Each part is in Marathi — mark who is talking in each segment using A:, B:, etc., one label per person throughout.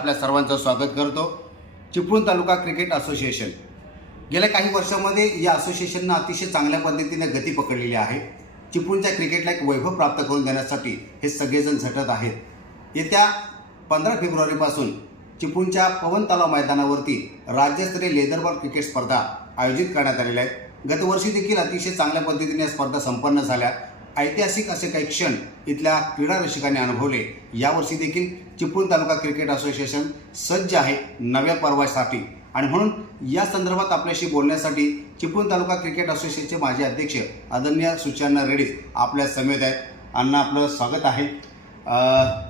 A: आपल्या सर्वांचं स्वागत करतो. Chiplun taluka cricket association. गेल्या काही वर्षामध्ये या असोसिएशननं अतिशय चांगल्या पद्धतीने गती पकडलेली आहे. चिपळूणच्या क्रिकेटला एक वैभव प्राप्त करून देण्यासाठी हे सगळेजण झटत आहेत. येत्या पंधरा फेब्रुवारीपासून चिपळूणच्या पवन तलाव मैदानावरती राज्यस्तरीय लेदरबॉल क्रिकेट स्पर्धा आयोजित करण्यात आलेल्या आहेत. गतवर्षी देखील अतिशय चांगल्या पद्धतीने स्पर्धा संपन्न झाल्या. ऐतिहासिक असे काही क्षण इथल्या क्रीडा रसिकांनी अनुभवले. यावर्षी देखील चिपळूण तालुका क्रिकेट असोसिएशन सज्ज आहे नव्या पर्वासाठी. आणि म्हणून या संदर्भात आपल्याशी बोलण्यासाठी चिपळूण तालुका क्रिकेट असोसिएशनचे माजी अध्यक्ष आदरणीय सुचना रेड्डी आपल्या समेत आहेत. अण्णा आपलं स्वागत आहे.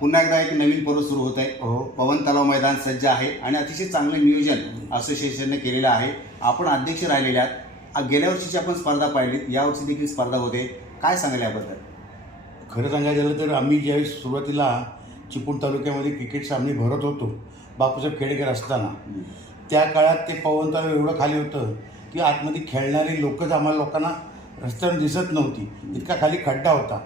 A: पुन्हा एकदा एक नवीन पर्व सुरू होत आहे.
B: हो.
A: पवन तलाव मैदान सज्ज आहे आणि अतिशय चांगले नियोजन असोसिएशनने केलेलं आहे. आपण अध्यक्ष राहिलेले आहात. गेल्या वर्षीची आपण स्पर्धा पाहिली. यावर्षी देखील स्पर्धा होते. काय सांगाल याबद्दल?
B: खरं सांगायचं झालं तर आम्ही ज्यावेळेस सुरुवातीला चिपळूण तालुक्यामध्ये क्रिकेट सामने भरत होतो बापूसाहेब खेडेकर असताना त्या काळात ते पवन तलाव एवढं खाली होतं की आतमध्ये खेळणारी लोकच आम्हाला लोकांना रस्त्यावर दिसत नव्हती. इतका खाली खड्डा होता.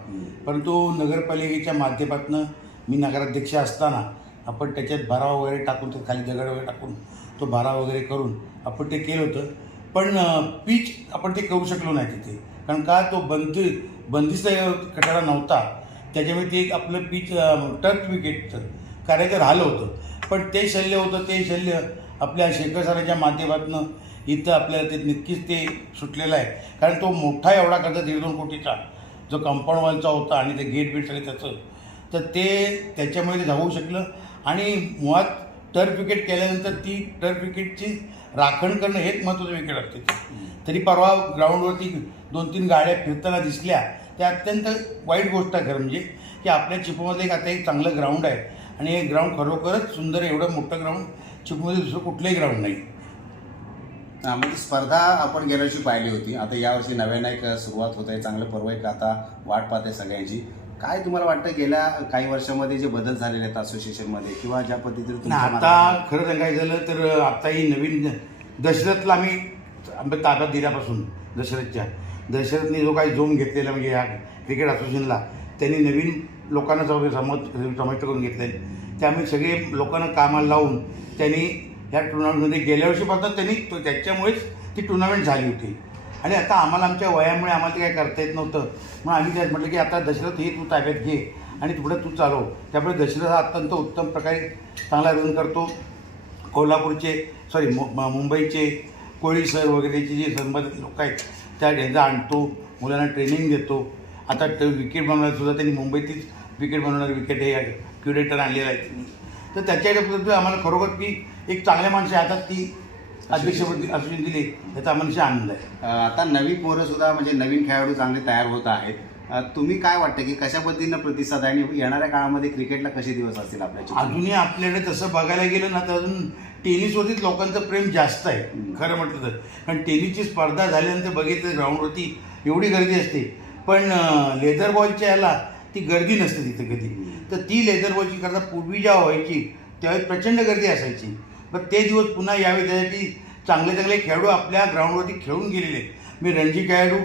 B: परंतु नगरपालिकेच्या माध्यमातून मी नगराध्यक्ष असताना आपण त्याच्यात भारावा वगैरे टाकून तो खाली दगड वगैरे टाकून तो भारा वगैरे करून आपण ते केलं होतं. पण पीच आपण ते करू शकलो नाही तिथे. कारण का तो बंदी बंदिस्त कटाळा नव्हता. त्याच्यामुळे ते एक आपलं पीच टर्फ विकेटचं कार्यक्रम राहिलं होतं. पण ते शल्य होतं ते शल्य आपल्या शेखर माध्यमातून इथं आपल्याला ते नक्कीच ते सुटलेलं आहे. कारण तो मोठा एवढा खर्च दीड दोन कोटीचा जो कंपाऊंड वॉलचा होता आणि ते गेट बीट सगळे त्याचं तर ते त्याच्यामुळे ते जाऊ शकलं. आणि मुळात टर्फ विकेट केल्यानंतर ती टर्फ विकेटची राखण करणं हेच महत्त्वाचं विकेट असते. तरी परवा ग्राउंडवरती दोन तीन गाड्या फिरताना दिसल्या त्या अत्यंत वाईट गोष्ट आहे खरं म्हणजे की आपल्या चिपमध्ये एक आता एक चांगलं ग्राउंड आहे. आणि हे ग्राउंड खरोखरच सुंदर एवढं मोठं ग्राउंड चिपमध्ये दुसरं कुठलंही ग्राउंड नाही.
A: म्हणजे स्पर्धा आपण गेल्या वर्षी पाहिली होती. आता यावर्षी नव्यानं एक सुरुवात होत आहे चांगलं पर्व एक आता वाट पाहते सगळ्यांची. काय तुम्हाला वाटतं गेल्या काही वर्षामध्ये जे बदल झालेले आहेत असोसिएशनमध्ये किंवा ज्या पद्धतीने
B: आता खरं सांगायचं झालं तर आता ही नवीन दशरथला आम्ही आम्ही ताब्यात दिल्यापासून दशरथच्या. दशरथने जो काही झोन घेतलेला म्हणजे या क्रिकेट असोसिएशनला त्यांनी नवीन लोकांना सम समज समाविष्ट करून घेतले त्यामुळे सगळे लोकांना कामाला लावून त्यांनी ह्या टुर्नामेंटमध्ये गेल्या वर्षीपासून त्यांनी तो त्याच्यामुळेच ती टुर्नामेंट झाली होती. आणि आता आम्हाला आमच्या वयामुळे आम्हाला ते काय करता येत नव्हतं. मग आम्ही त्यात म्हटलं की आता दशरथ हे तू ताब्यात घे आणि पुढे तू चालव त्यामुळे दशरथ हा अत्यंत उत्तम प्रकारे चांगला रन करतो. कोल्हापूरचे सॉरी मु म- मुंबईचे कोळी सर वगैरेचे जे संबंधित लोक आहेत त्या ढेजा आणतो. मुलांना ट्रेनिंग देतो. आता ते विकेट बनवणार सुद्धा त्यांनी मुंबईतीच विकेट बनवणारे विकेट हे क्युरेटर आणलेलं आहे त्यांनी. तर त्याच्या आम्हाला खरोखर ती एक चांगल्या माणसं हातात ती अध्यक्षपदी असू दिली याचा आम्हाला आनंद आहे.
A: आता नवीन पोरं सुद्धा म्हणजे नवीन खेळाडू चांगले तयार होत आहेत. तुम्ही काय वाटतं की कशा पद्धतीनं प्रतिसाद आहे आणि येणाऱ्या काळामध्ये क्रिकेटला कसे दिवस असतील आपल्या चिपळूण?
B: अजूनही आपल्याकडे तसं बघायला गेलं ना तर अजून टेनिसवरतीच लोकांचं प्रेम जास्त आहे खरं म्हटलं तर. कारण टेनिसची स्पर्धा झाल्यानंतर बघितलं ग्राउंडवरती एवढी गर्दी असते. पण लेदर बॉलच्या याला ती गर्दी नसते तिथे कधी. तर ती लेदर बॉलची करता पूर्वी जेव्हा व्हायची त्यावेळेस प्रचंड गर्दी असायची. पण ते दिवस पुन्हा यावे त्यासाठी चांगले चांगले खेळाडू आपल्या ग्राउंडवरती खेळून गेलेले आहेत. मी रणजी खेळाडू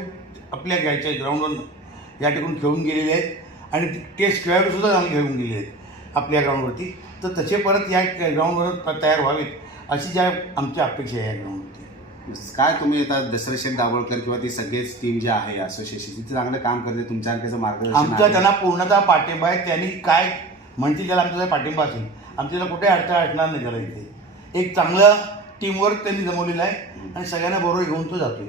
B: आपल्या घ्यायच्या ग्राउंडवर या ठिकाणी खेळून गेलेले आहेत. आणि टेस्ट खेळाडूसुद्धा चांगले खेळून गेलेले आहेत आपल्या ग्राउंडवरती तर तसे परत या ग्राउंडवर तयार व्हावेत अशी ज्या आमच्या अपेक्षा आहे या ग्राउंडवरती
A: काय तुम्ही आता दशरथ शेठ दाभोळकर किंवा ती सगळेच टीम जी आहे असोसिएशनची ती चांगलं काम करते तुमच्यासारख्याचं मार्गदर्शन
B: आमचा. त्यांना पूर्णतः पाठिंबा आहे त्यांनी काय म्हणतील त्याला आमचा पाठिंबा असेल. आमच्याला कुठे अडथळा असणार नाही त्याला इथे. एक चांगलं टीमवर्क त्यांनी जमवलेलं आहे आणि सगळ्यांना बरोबर घेऊन तो जातोय.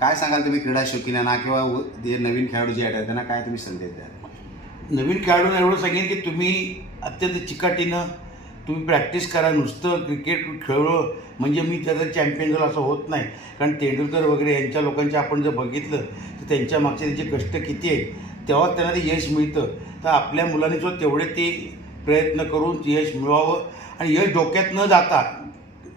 A: काय सांगाल तुम्ही क्रीडा शौकीनांना किंवा व- जे नवीन खेळाडू जे आहेत त्यांना काय तुम्ही संदेश द्याल?
B: नवीन खेळाडूंना एवढं सांगेन की तुम्ही अत्यंत चिकाटीनं तुम्ही प्रॅक्टिस करा नुसतं क्रिकेट खेळलं म्हणजे मी त्याचा चॅम्पियन झालो असं होत नाही. कारण तेंडुलकर वगैरे यांच्या लोकांचे आपण जर बघितलं तर त्यांच्या मागचे त्यांचे कष्ट किती आहेत तेव्हा त्यांना ते यश मिळतं. तर आपल्या मुलांनी सुद्धा तेवढे ते प्रयत्न करून यश मिळवावं आणि यश डोक्यात न जाता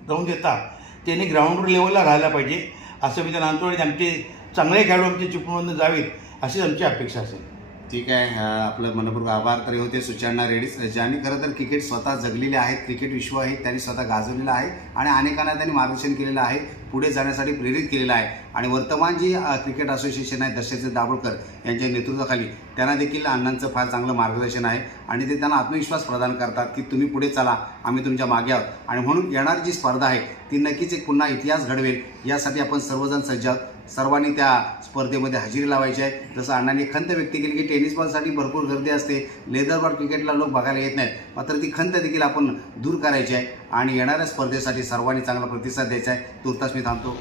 B: जाऊन देता त्याने ग्राउंड लेवलला राहायला पाहिजे असं मी त्यांना आणतो आणि आमचे चांगले खेळाडू आमचे चिपळूणमधून जावेत अशीच आमची अपेक्षा असेल.
A: ठीक आहे. आपलं मनपूर्वक आभार. तरी होते सुचना रेडीज ज्यांनी खरं तर क्रिकेट स्वतः जगलेले आहेत क्रिकेट विश्व आहे त्यांनी स्वतः गाजवलेलं आहे आणि अनेकांना त्यांनी मार्गदर्शन केलेलं आहे पुढे जाण्यासाठी प्रेरित केलेलं आहे. आणि वर्तमान जी क्रिकेट असोसिएशन आहे दशरथ दाभोळकर यांच्या नेतृत्वाखाली त्यांना देखील अण्णांचं फार चांगलं मार्गदर्शन आहे आणि ते त्यांना आत्मविश्वास प्रदान करतात की तुम्ही पुढे चला आम्ही तुमच्या मागे आहोत. आणि म्हणून येणारी जी स्पर्धा आहे ती नक्कीच एक पुन्हा इतिहास घडवेल. यासाठी आपण सर्वजण सज्ज आहोत. सर्वांनी त्या स्पर्धेमध्ये हजेरी लावायची आहे. जसं अण्णांनी खंत व्यक्त केली की टेनिस बॉलसाठी भरपूर गर्दी असते. लेदर बॉल क्रिकेटला लोक बघायला येत नाहीत. मात्र ती खंत देखील आपण दूर करायची आहे. आणि येणाऱ्या स्पर्धेसाठी सर्वांनी चांगला प्रतिसाद द्यायचा आहे. तुर्तास मी थांबतो.